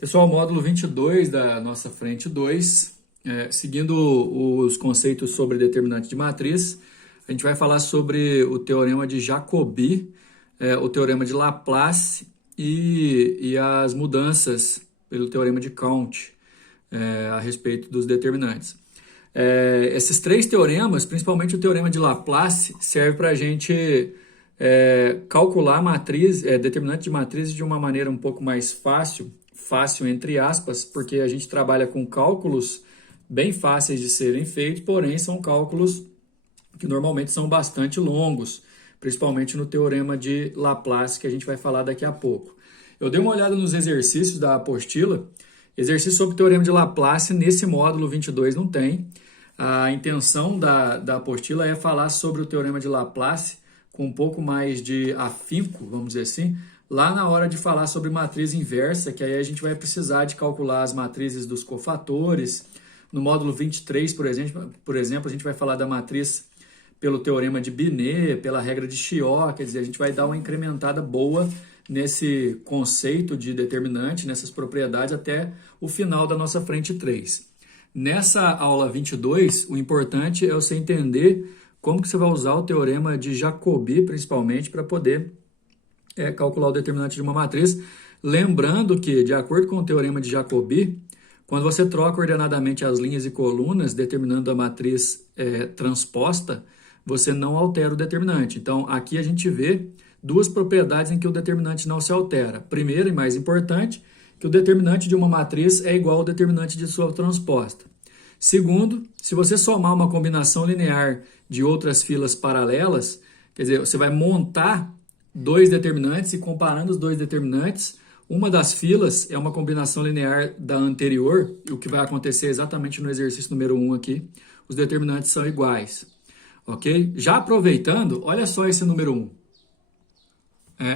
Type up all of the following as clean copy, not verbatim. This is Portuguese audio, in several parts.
Pessoal, módulo 22 da nossa frente 2, seguindo os conceitos sobre determinante de matriz, a gente vai falar sobre o teorema de Jacobi, o teorema de Laplace e as mudanças pelo teorema de Count a respeito dos determinantes. Esses três teoremas, principalmente o teorema de Laplace, serve para a gente calcular a matriz, determinante de matrizes de uma maneira um pouco mais fácil entre aspas, porque a gente trabalha com cálculos bem fáceis de serem feitos, porém são cálculos que normalmente são bastante longos, principalmente no teorema de Laplace, que a gente vai falar daqui a pouco. Eu dei uma olhada nos exercícios da apostila. Exercício sobre o teorema de Laplace nesse módulo 22 não tem. A intenção da apostila é falar sobre o teorema de Laplace com um pouco mais de afinco, vamos dizer assim, lá na hora de falar sobre matriz inversa, que aí a gente vai precisar de calcular as matrizes dos cofatores. No módulo 23, por exemplo, a gente vai falar da matriz pelo teorema de Binet, pela regra de Chiot, quer dizer, a gente vai dar uma incrementada boa nesse conceito de determinante, nessas propriedades, até o final da nossa frente 3. Nessa aula 22, o importante é você entender como que você vai usar o teorema de Jacobi, principalmente, para poder calcular o determinante de uma matriz, lembrando que, de acordo com o teorema de Jacobi, quando você troca ordenadamente as linhas e colunas, determinando a matriz transposta, você não altera o determinante. Então, aqui a gente vê duas propriedades em que o determinante não se altera. Primeiro, e mais importante, que o determinante de uma matriz é igual ao determinante de sua transposta. Segundo, se você somar uma combinação linear de outras filas paralelas, quer dizer, você vai montar dois determinantes e comparando os dois determinantes, uma das filas é uma combinação linear da anterior, e o que vai acontecer exatamente no exercício número 1 aqui, os determinantes são iguais, ok? Já aproveitando, olha só esse número 1.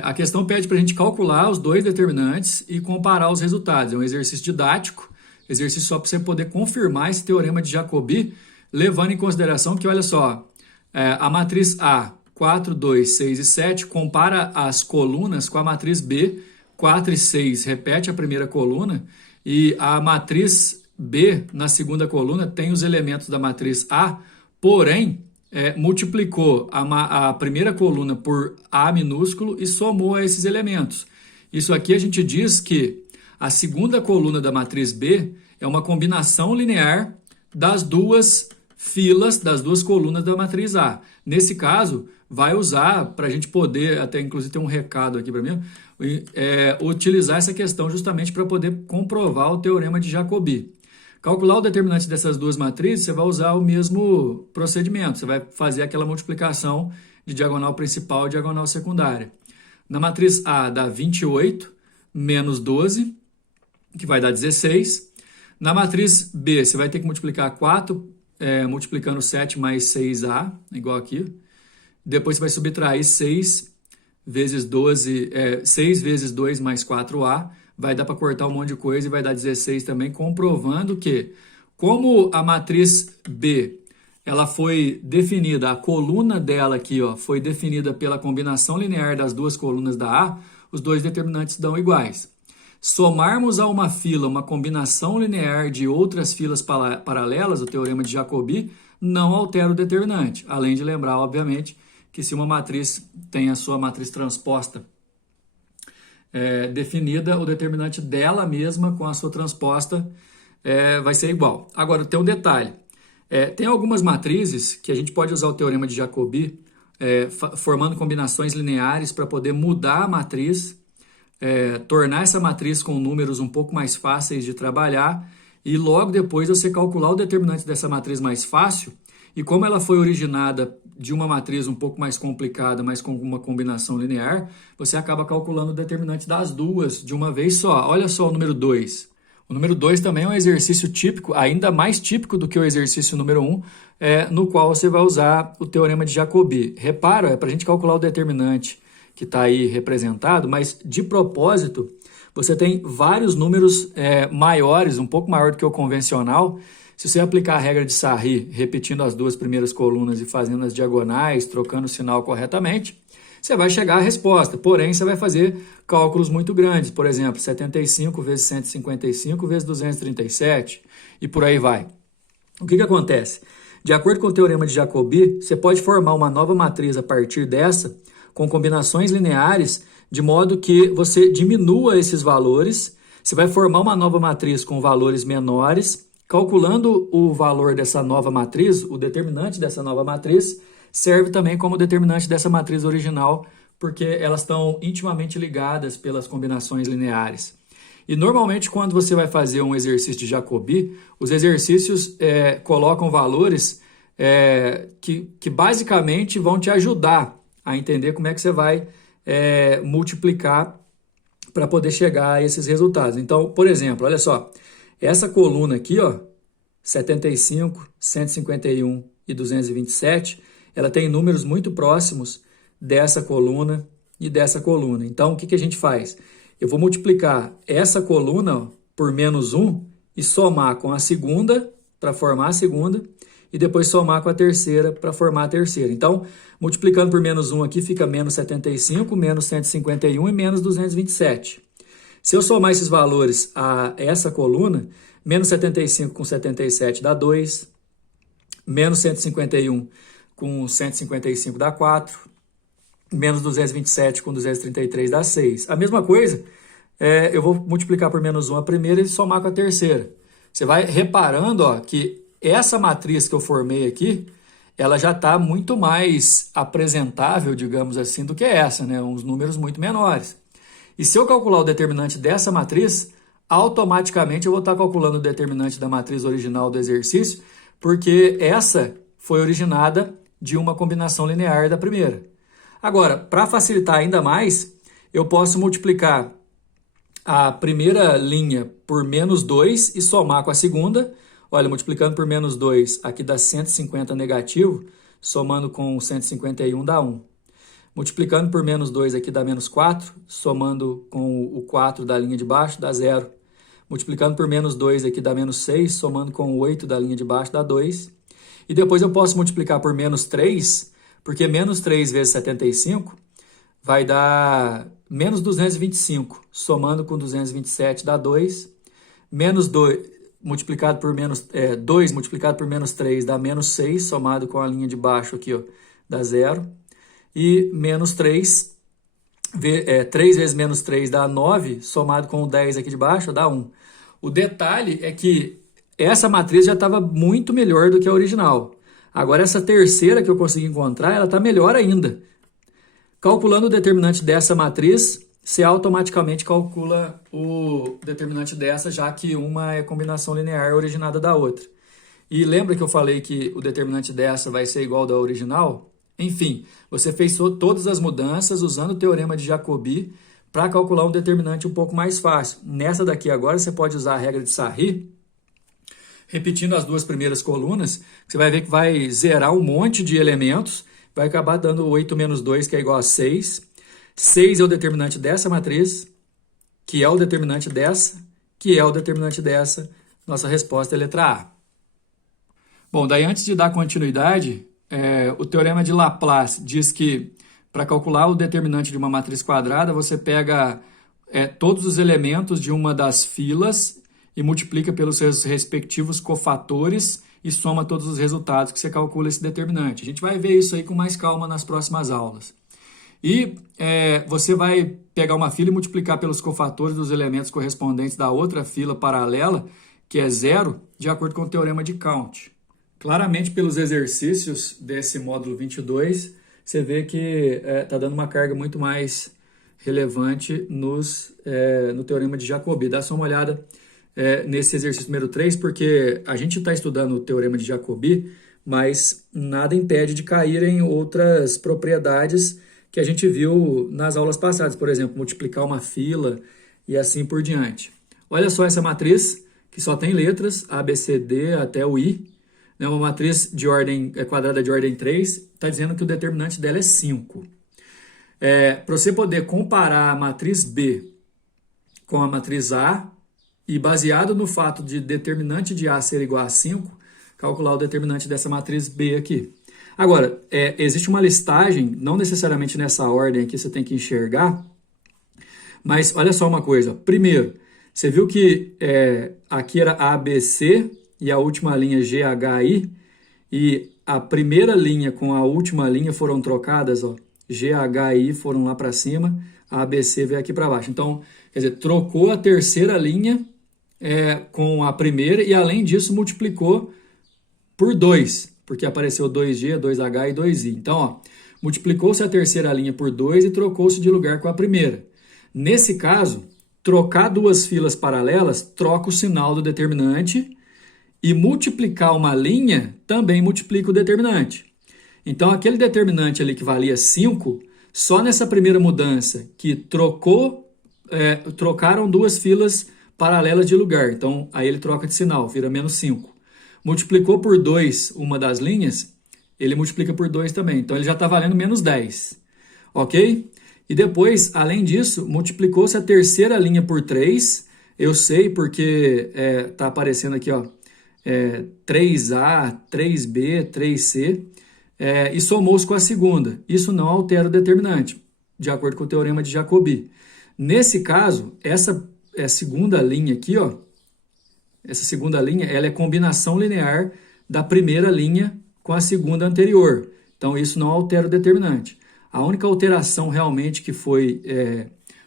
A questão pede para a gente calcular os dois determinantes e comparar os resultados. É um exercício didático, exercício só para você poder confirmar esse teorema de Jacobi, levando em consideração que, olha só, a matriz A, 4, 2, 6 e 7, compara as colunas com a matriz B, 4 e 6 repete a primeira coluna, e a matriz B, na segunda coluna, tem os elementos da matriz A, porém, multiplicou a primeira coluna por A minúsculo e somou a esses elementos. Isso aqui a gente diz que a segunda coluna da matriz B é uma combinação linear das duas filas, das duas colunas da matriz A. Nesse caso, vai usar, para a gente poder, até inclusive tem um recado aqui para mim, utilizar essa questão justamente para poder comprovar o teorema de Jacobi. Calcular o determinante dessas duas matrizes, você vai usar o mesmo procedimento, você vai fazer aquela multiplicação de diagonal principal e diagonal secundária. Na matriz A dá 28 menos 12, que vai dar 16. Na matriz B, você vai ter que multiplicar 4, multiplicando 7 mais 6A, igual aqui. Depois você vai subtrair 6 vezes 12, 6 vezes 2 mais 4A, vai dar para cortar um monte de coisa e vai dar 16 também, comprovando que, como a matriz B, ela foi definida, a coluna dela aqui, ó, foi definida pela combinação linear das duas colunas da A, os dois determinantes dão iguais. Somarmos a uma fila uma combinação linear de outras filas paralelas, o teorema de Jacobi, não altera o determinante, além de lembrar, obviamente, que se uma matriz tem a sua matriz transposta definida, o determinante dela mesma com a sua transposta vai ser igual. Agora, tem um detalhe. Tem algumas matrizes que a gente pode usar o teorema de Jacobi formando combinações lineares para poder mudar a matriz, tornar essa matriz com números um pouco mais fáceis de trabalhar e logo depois você calcular o determinante dessa matriz mais fácil. E como ela foi originada de uma matriz um pouco mais complicada, mas com uma combinação linear, você acaba calculando o determinante das duas de uma vez só. Olha só o número 2. O número 2 também é um exercício típico, ainda mais típico do que o exercício número 1, no qual você vai usar o teorema de Jacobi. Repara, é para a gente calcular o determinante que está aí representado, mas de propósito, você tem vários números maiores, um pouco maior do que o convencional. Se você aplicar a regra de Sarri, repetindo as duas primeiras colunas e fazendo as diagonais, trocando o sinal corretamente, você vai chegar à resposta. Porém, você vai fazer cálculos muito grandes. Por exemplo, 75 vezes 155 vezes 237 e por aí vai. O que acontece? De acordo com o teorema de Jacobi, você pode formar uma nova matriz a partir dessa, com combinações lineares, de modo que você diminua esses valores. Você vai formar uma nova matriz com valores menores. Calculando o valor dessa nova matriz, o determinante dessa nova matriz, serve também como determinante dessa matriz original, porque elas estão intimamente ligadas pelas combinações lineares. E normalmente quando você vai fazer um exercício de Jacobi, os exercícios colocam valores que basicamente vão te ajudar a entender como é que você vai multiplicar para poder chegar a esses resultados. Então, por exemplo, olha só, essa coluna aqui, ó, 75, 151 e 227, ela tem números muito próximos dessa coluna e dessa coluna. Então, o que a gente faz? Eu vou multiplicar essa coluna, ó, por menos 1 e somar com a segunda para formar a segunda e depois somar com a terceira para formar a terceira. Então, multiplicando por menos 1 aqui fica menos 75, menos 151 e menos 227. Se eu somar esses valores a essa coluna, menos 75 com 77 dá 2, menos 151 com 155 dá 4, menos 227 com 233 dá 6. A mesma coisa, eu vou multiplicar por menos 1 a primeira e somar com a terceira. Você vai reparando, ó, que essa matriz que eu formei aqui, ela já está muito mais apresentável, digamos assim, do que essa, né? Uns números muito menores. E se eu calcular o determinante dessa matriz, automaticamente eu vou estar calculando o determinante da matriz original do exercício, porque essa foi originada de uma combinação linear da primeira. Agora, para facilitar ainda mais, eu posso multiplicar a primeira linha por menos 2 e somar com a segunda. Olha, multiplicando por menos 2, aqui dá 150 negativo, somando com 151 dá 1. Multiplicando por menos 2 aqui dá menos 4, somando com o 4 da linha de baixo dá 0. Multiplicando por menos 2 aqui dá menos 6, somando com o 8 da linha de baixo dá 2. E depois eu posso multiplicar por menos 3, porque menos 3 vezes 75 vai dar menos 225, somando com 227 dá 2. Menos 2 multiplicado por menos 2 multiplicado por menos 3 dá menos 6, somado com a linha de baixo aqui, ó, dá 0. E menos 3, 3 vezes menos 3 dá 9, somado com o 10 aqui de baixo dá 1. O detalhe é que essa matriz já estava muito melhor do que a original. Agora essa terceira que eu consegui encontrar, ela está melhor ainda. Calculando o determinante dessa matriz, você automaticamente calcula o determinante dessa, já que uma é combinação linear originada da outra. E lembra que eu falei que o determinante dessa vai ser igual ao da original? Enfim, você fez todas as mudanças usando o teorema de Jacobi para calcular um determinante um pouco mais fácil. Nessa daqui agora você pode usar a regra de Sarri, repetindo as duas primeiras colunas, você vai ver que vai zerar um monte de elementos, vai acabar dando 8 menos 2, que é igual a 6. 6 é o determinante dessa matriz, que é o determinante dessa, que é o determinante dessa. Nossa resposta é a letra A. Bom, daí antes de dar continuidade, o teorema de Laplace diz que para calcular o determinante de uma matriz quadrada, você pega todos os elementos de uma das filas e multiplica pelos seus respectivos cofatores e soma todos os resultados que você calcula esse determinante. A gente vai ver isso aí com mais calma nas próximas aulas. E você vai pegar uma fila e multiplicar pelos cofatores dos elementos correspondentes da outra fila paralela, que é 0, de acordo com o teorema de Count. Claramente, pelos exercícios desse módulo 22, você vê que está dando uma carga muito mais relevante no teorema de Jacobi. Dá só uma olhada nesse exercício número 3, porque a gente está estudando o teorema de Jacobi, mas nada impede de caírem outras propriedades que a gente viu nas aulas passadas. Por exemplo, multiplicar uma fila e assim por diante. Olha só essa matriz, que só tem letras, A, B, C, D até o I. É uma matriz de ordem quadrada de ordem 3, está dizendo que o determinante dela é 5. Para você poder comparar a matriz B com a matriz A, e baseado no fato de determinante de A ser igual a 5, calcular o determinante dessa matriz B aqui. Agora, existe uma listagem, não necessariamente nessa ordem aqui você tem que enxergar, mas olha só uma coisa. Primeiro, você viu que aqui era ABC e a última linha GHI, e a primeira linha com a última linha foram trocadas, ó, GHI foram lá para cima, a ABC veio aqui para baixo. Então, quer dizer, trocou a terceira linha com a primeira e, além disso, multiplicou por 2, porque apareceu 2G, 2H e 2I. Então, ó, multiplicou-se a terceira linha por 2 e trocou-se de lugar com a primeira. Nesse caso, trocar duas filas paralelas troca o sinal do determinante e multiplicar uma linha também multiplica o determinante. Então, aquele determinante ali que valia 5, só nessa primeira mudança que trocaram duas filas paralelas de lugar. Então, aí ele troca de sinal, vira menos 5. Multiplicou por 2 uma das linhas, ele multiplica por 2 também. Então, ele já está valendo menos 10. Ok? E depois, além disso, multiplicou-se a terceira linha por 3. Eu sei porque está aparecendo aqui, ó, 3A, 3B, 3C. E somou-se com a segunda. Isso não altera o determinante, de acordo com o teorema de Jacobi. Nesse caso, essa segunda linha aqui, ó, essa segunda linha, ela é combinação linear da primeira linha com a segunda anterior. Então, isso não altera o determinante. A única alteração realmente que foi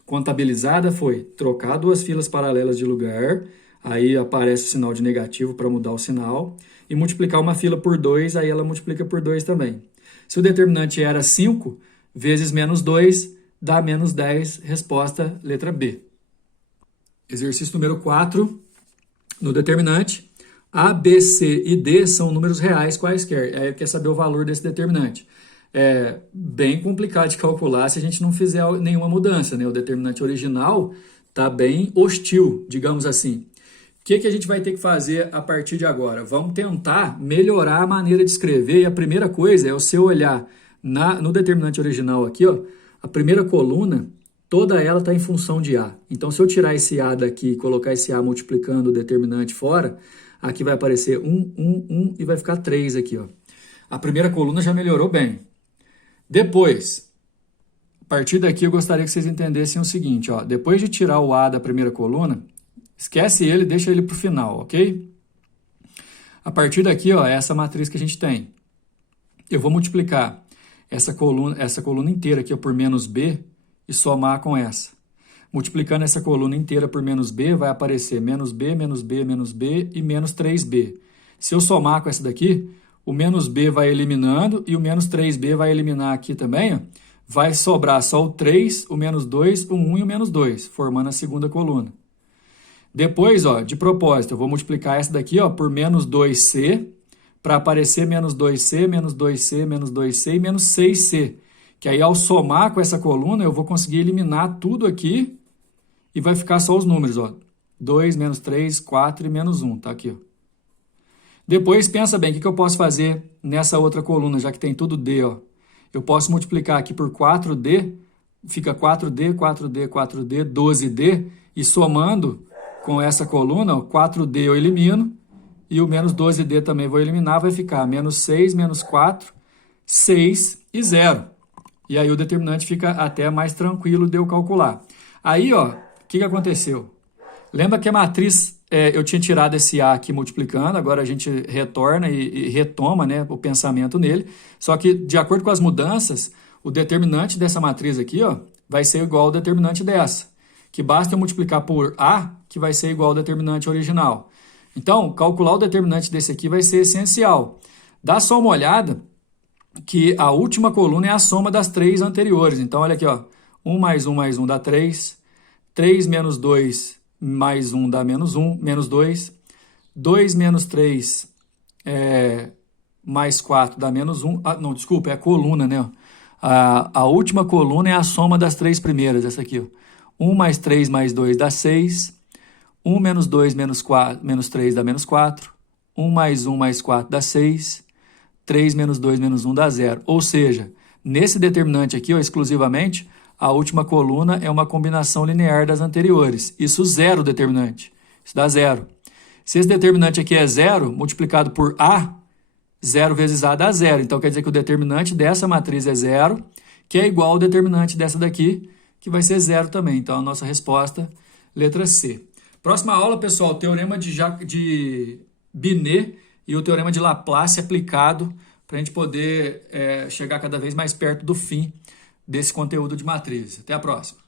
contabilizada foi trocar duas filas paralelas de lugar, aí aparece o sinal de negativo para mudar o sinal, e multiplicar uma fila por 2, aí ela multiplica por 2 também. Se o determinante era 5 vezes menos 2, dá menos 10, resposta letra B. Exercício número 4, no determinante, A, B, C e D são números reais quaisquer. Aí quer saber o valor desse determinante. É bem complicado de calcular se a gente não fizer nenhuma mudança, né? O determinante original está bem hostil, digamos assim. O que a gente vai ter que fazer a partir de agora? Vamos tentar melhorar a maneira de escrever, e a primeira coisa é você olhar no determinante original aqui, ó, a primeira coluna, toda ela está em função de A. Então, se eu tirar esse A daqui e colocar esse A multiplicando o determinante fora, aqui vai aparecer 1 e vai ficar 3 aqui, ó. A primeira coluna já melhorou bem. Depois, a partir daqui eu gostaria que vocês entendessem o seguinte, ó, depois de tirar o A da primeira coluna, esquece ele, deixa ele para o final, ok? A partir daqui, ó, é essa matriz que a gente tem. Eu vou multiplicar essa coluna inteira aqui, ó, por menos B e somar com essa. Multiplicando essa coluna inteira por menos B, vai aparecer menos B, menos B, menos B e menos 3B. Se eu somar com essa daqui, o menos B vai eliminando e o menos 3B vai eliminar aqui também, ó. Vai sobrar só o 3, o menos 2, o 1 e o menos 2, formando a segunda coluna. Depois, ó, de propósito, eu vou multiplicar essa daqui, ó, por menos 2C, para aparecer menos 2C, menos 2C, menos 2C e menos 6C. Que aí, ao somar com essa coluna, eu vou conseguir eliminar tudo aqui e vai ficar só os números, ó. 2, menos 3, 4 e menos 1, tá aqui, ó. Depois, pensa bem, o que eu posso fazer nessa outra coluna, já que tem tudo D, ó. Eu posso multiplicar aqui por 4D, fica 4D, 4D, 4D, 12D, e somando com essa coluna, ó, 4D eu elimino, e o menos 12D também vou eliminar, vai ficar menos 6, menos 4, 6 e 0. E aí o determinante fica até mais tranquilo de eu calcular. Aí, ó, o que aconteceu? Lembra que a matriz, eu tinha tirado esse A aqui multiplicando, agora a gente retorna e retoma, né, o pensamento nele. Só que, de acordo com as mudanças, o determinante dessa matriz aqui, ó, vai ser igual ao determinante dessa. Que basta eu multiplicar por A, que vai ser igual ao determinante original. Então, calcular o determinante desse aqui vai ser essencial. Dá só uma olhada que a última coluna é a soma das três anteriores. Então, olha aqui, ó, 1 mais 1 mais 1 dá 3, 3 menos 2 mais 1 dá menos 1, menos 2, 2 menos 3 mais 4 dá menos 1, não, desculpa, é a coluna, né? A última coluna é a soma das três primeiras, essa aqui, ó. 1 mais 3 mais 2 dá 6, 1 menos 2 menos 3 dá menos 4, 1 mais 4 dá 6, 3 menos 2 menos 1 dá 0. Ou seja, nesse determinante aqui, ó, exclusivamente, a última coluna é uma combinação linear das anteriores. Isso zero o determinante. Isso dá 0. Se esse determinante aqui é 0, multiplicado por A, 0 vezes A dá 0. Então, quer dizer que o determinante dessa matriz é 0, que é igual ao determinante dessa daqui, que vai ser 0 também. Então, a nossa resposta, letra C. Próxima aula, pessoal, o teorema de Binet e o teorema de Laplace aplicado para a gente poder chegar cada vez mais perto do fim desse conteúdo de matriz. Até a próxima.